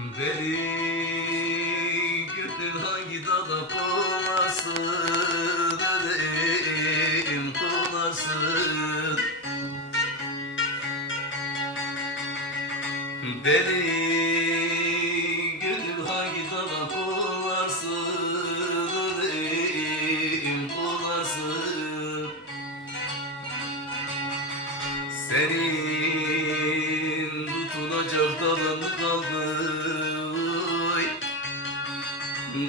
Beni gördün hangi dala konarsın Öleyim konarsın Beni gördün hangi dala konarsın Öleyim konarsın senin tutunacak dalın oy.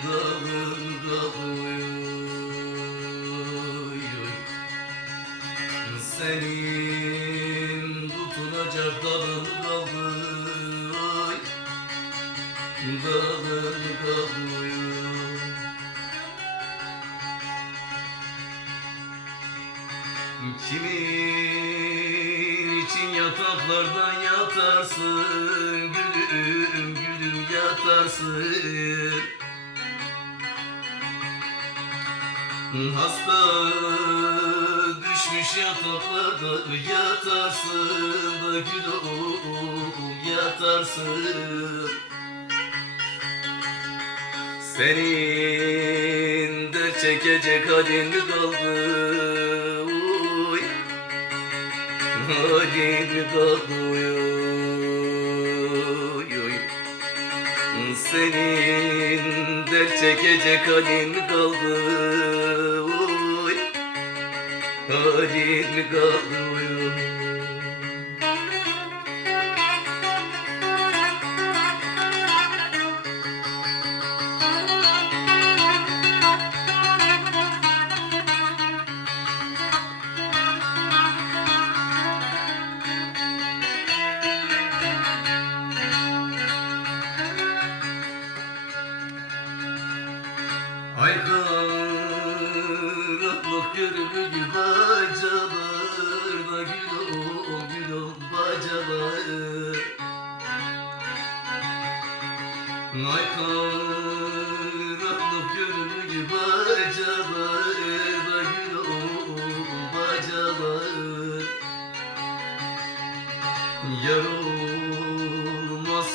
Dalın oy. Senin tutunacak dalın oy. Dalın için yataklarda yatarsın Gülüm gülüm yatarsın. Hasta düşmüş yataklarda yatarsın da gülüm yatarsın. Senin de çekecek halin kaldı Senin de çekecek halin kaldı. Halin kaldı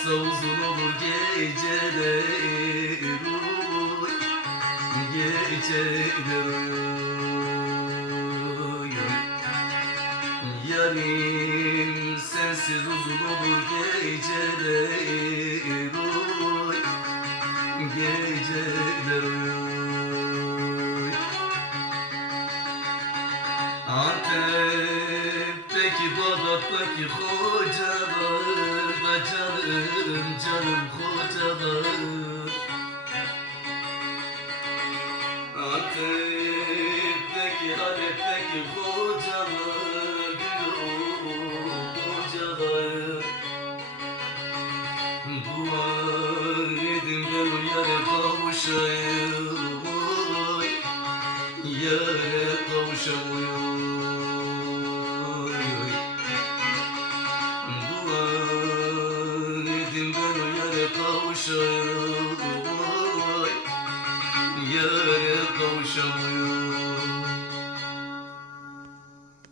olmazsa uzun olur geceler oy Geceler oy Yarim sensiz uzun olur geceler oy Geceler oy Antep'teki Bağdat'taki hocalar da canım canım hocalar Antep'teki Halep'teki hocalar gülüm Yere kavuşamıyorum